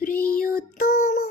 プレイどうも。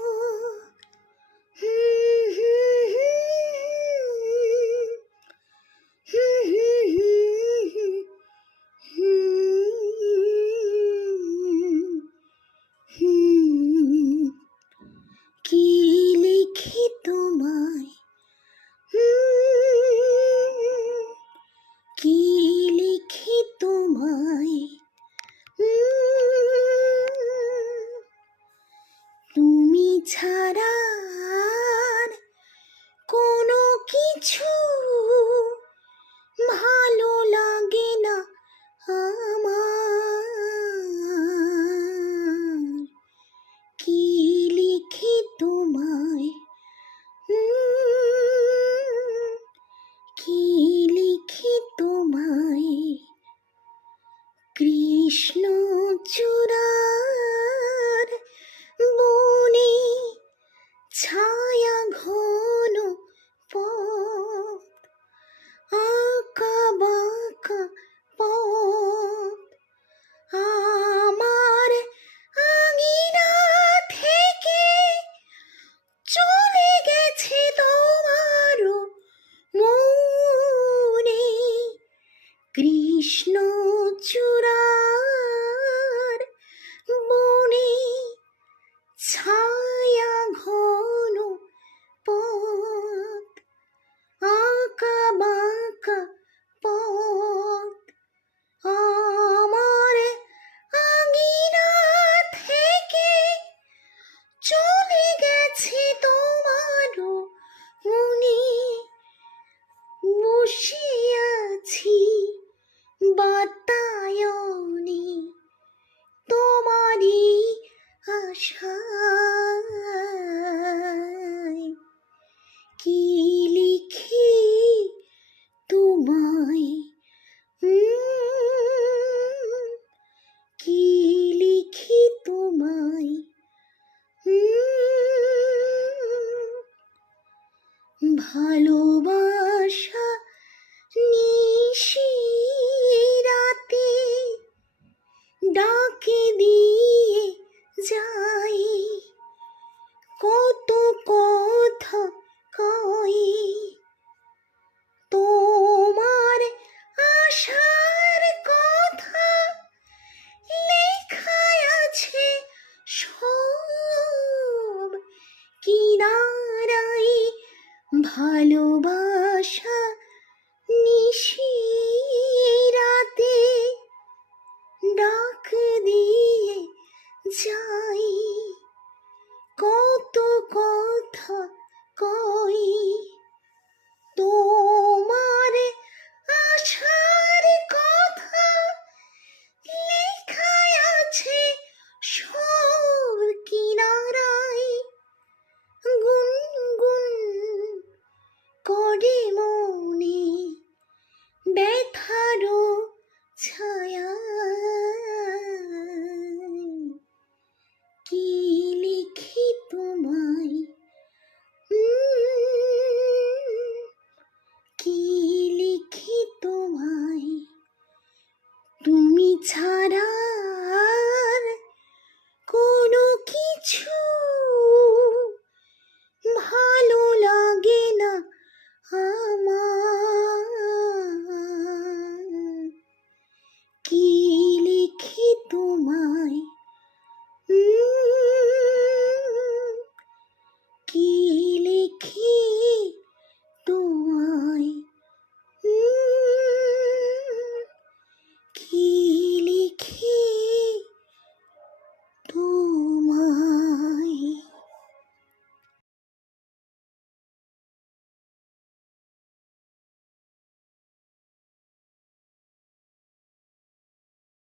কৃষ্ণ চূড়া 愁 ভালোবাস করে মনে ব্যথারও ছা